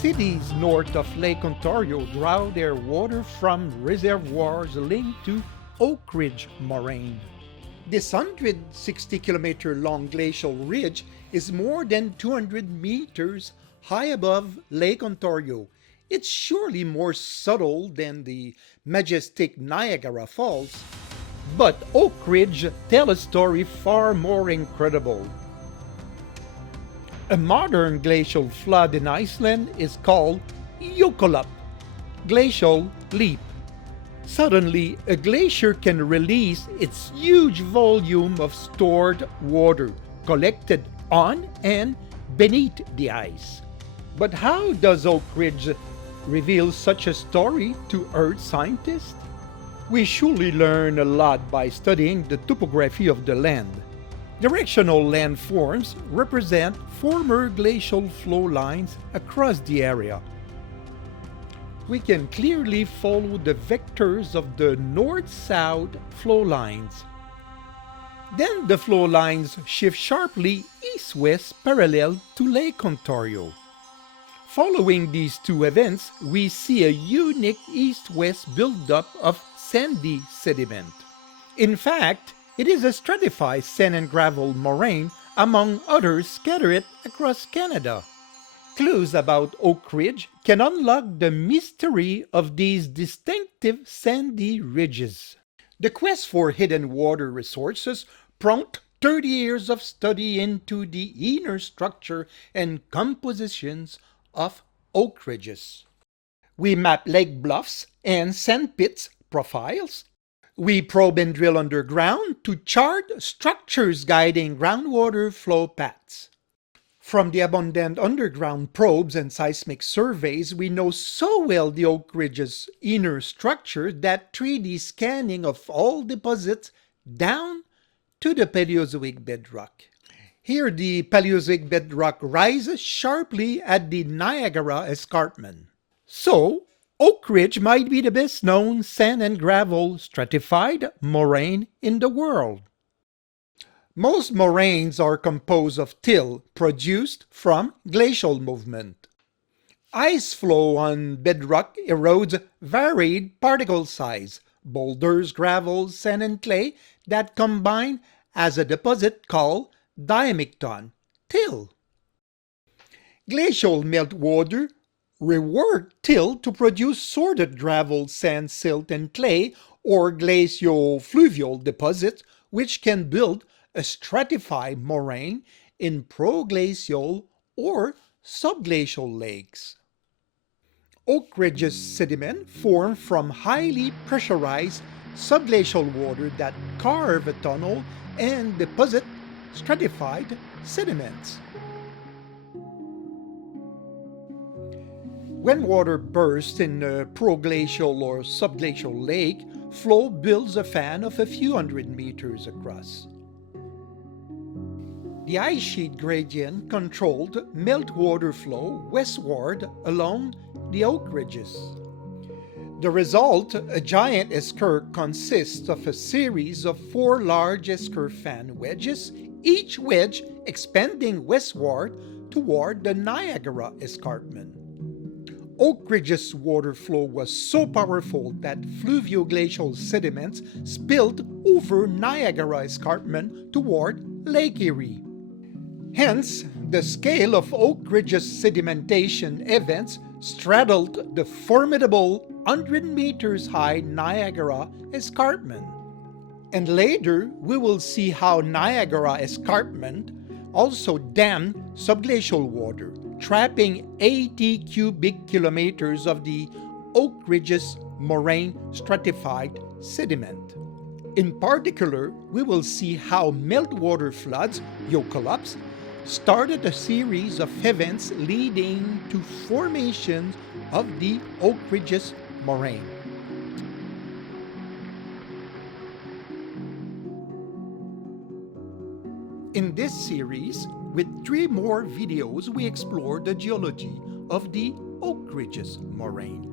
Cities north of Lake Ontario draw their water from reservoirs linked to Oak Ridge Moraine. This 160-kilometer long glacial ridge is more than 200 meters high above Lake Ontario. It's surely more subtle than the majestic Niagara Falls, but Oak Ridge tells a story far more incredible. A modern glacial flood in Iceland is called Jökulhlaup, glacial leap. Suddenly, a glacier can release its huge volume of stored water collected on and beneath the ice. But how does Oak Ridge reveal such a story to Earth scientists? We surely learn a lot by studying the topography of the land. Directional landforms represent former glacial flow lines across the area. We can clearly follow the vectors of the north-south flow lines. Then the flow lines shift sharply east-west parallel to Lake Ontario. Following these two events, we see a unique east-west buildup of sandy sediment. In fact, it is a stratified sand and gravel moraine, among others scattered across Canada. Clues about Oak Ridge can unlock the mystery of these distinctive sandy ridges. The quest for hidden water resources prompted 30 years of study into the inner structure and compositions of oak ridges. We map lake bluffs and sand pits profiles. We probe and drill underground to chart structures guiding groundwater flow paths. From the abundant underground probes and seismic surveys, we know so well the Oak Ridge's inner structure that 3D scanning of all deposits down to the Paleozoic bedrock. Here the Paleozoic bedrock rises sharply at the Niagara Escarpment. So, Oak Ridge might be the best known sand and gravel stratified moraine in the world. Most moraines are composed of till produced from glacial movement. Ice flow on bedrock erodes varied particle size, boulders, gravel, sand and clay that combine as a deposit called diamicton, till. Glacial meltwater reworked till to produce sorted gravel, sand, silt, and clay, or glacial-fluvial deposits, which can build a stratified moraine in proglacial or subglacial lakes. Oak Ridge's sediment form from highly pressurized subglacial water that carve a tunnel and deposit stratified sediments. When water bursts in a proglacial or subglacial lake, flow builds a fan of a few hundred meters across. The ice sheet gradient controlled meltwater flow westward along the oak ridges. The result, a giant esker, consists of a series of 4 large esker fan wedges, each wedge expanding westward toward the Niagara Escarpment. Oak Ridge's water flow was so powerful that fluvioglacial sediments spilled over Niagara Escarpment toward Lake Erie. Hence, the scale of Oak Ridge's sedimentation events straddled the formidable 100 meters high Niagara Escarpment. And later, we will see how Niagara Escarpment also dammed subglacial water, trapping 80 cubic kilometers of the Oak Ridge's moraine stratified sediment. In particular, we will see how meltwater floods, Jökulhlaups, started a series of events leading to formation of the Oak Ridge's moraine. In this series, with 3 more videos, we explore the geology of the Oak Ridge's moraine.